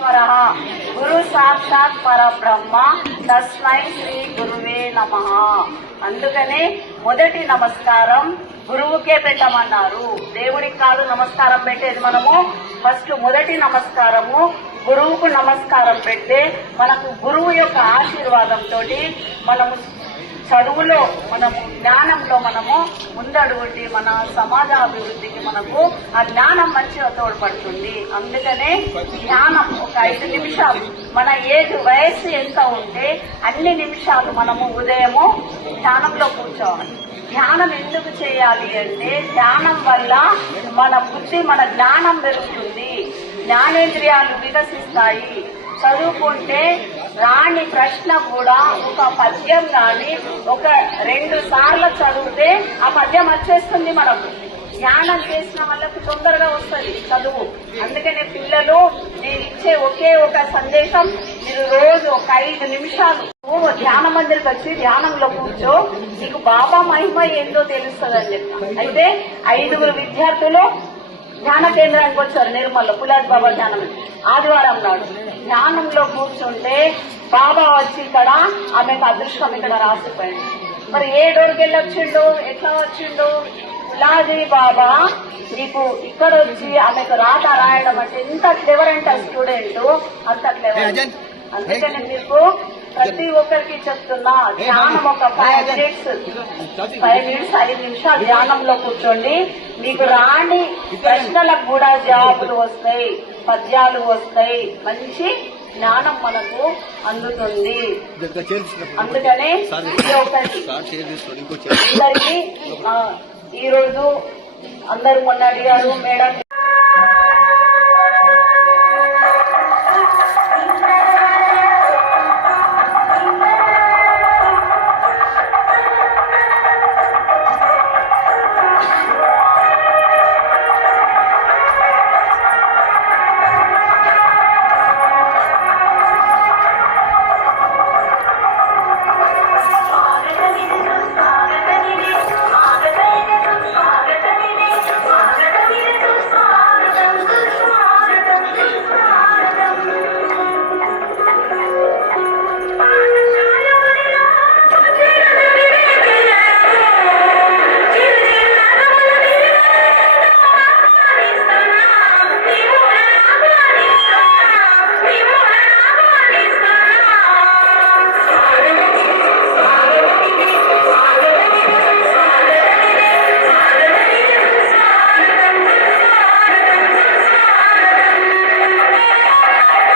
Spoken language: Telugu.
గురు సాక్షాత్ పరబ్రహ్మ తస్మై శ్రీ గురువే నమః. అందుకనే మొదటి నమస్కారం గురువుకే పెట్టమన్నారు. దేవుడికి కాదు నమస్కారం పెట్టేది. మనము ఫస్ట్ మొదటి నమస్కారము గురువుకు నమస్కారం పెడితే మనకు గురువు యొక్క ఆశీర్వాదంతో మనము చదువులో, మనము జ్ఞానంలో మనము ముందడుగుండి మన సమాజాభివృద్ధికి మనకు ఆ జ్ఞానం మంచిగా తోడ్పడుతుంది. అందుకనే ధ్యానం ఒక 5 నిమిషాలు, మన వయస్సు ఎంత ఉంటే అన్ని నిమిషాలు మనము ఉదయము ధ్యానంలో కూర్చోవాలి. ధ్యానం ఎందుకు చేయాలి అంటే ధ్యానం వల్ల మన బుద్ధి, మన జ్ఞానం పెరుగుతుంది, జ్ఞానేంద్రియాలు వికసిస్తాయి. చదువుకుంటే రాని ప్రశ్న కూడా ఒక పద్యం గాని ఒక 2 సార్లు చదివితే ఆ పద్యం వచ్చేస్తుంది మనకు. ధ్యానం చేసిన వాళ్ళకు తొందరగా వస్తుంది చదువు. అందుకనే పిల్లలు, నేను ఇచ్చే ఒకే ఒక సందేశం, మీరు రోజు ఒక 5 నిమిషాలు ధ్యాన మందిరికి వచ్చి ధ్యానంలో కూర్చో, నీకు బాబా మహిమ ఏందో తెలుస్తుందని చెప్పి. అయితే 5 విద్యార్థులు ధ్యాన కేంద్రానికి వచ్చారు నిర్మల్లో, పులాజ్ బాబా ధ్యానం. ఆదివారం నాడు ధ్యానంలో కూర్చుంటే బాబా వచ్చి ఇక్కడ ఆమెకు అదృష్టం ఇక్కడ రాసిపోయింది. మరి ఏ డోర్కి వెళ్ళొచ్చిండు, ఎట్లా వచ్చిండు? పులాజీ బాబా నీకు ఇక్కడ వచ్చి ఆమెకు రాత రాయడం అంటే ఎంత క్లెవర్ అంటే స్టూడెంట్, అంత క్లెవర్. అందుకని మీకు ప్రతి ఒక్కరికి చెప్తున్నా, ధ్యానం ఒక 5 మినిట్స్ 5 నిమిషాలు ధ్యానంలో కూర్చోండి. మీకు రాని ప్రశ్నలకు కూడా జవాబులు వస్తాయి, పద్యాలు వస్తాయి, మంచి జ్ఞానం మనకు అందుతుంది. అందుకనే అందరికి ఈ రోజు అందరూ మొన్న అడిగారు, మేడం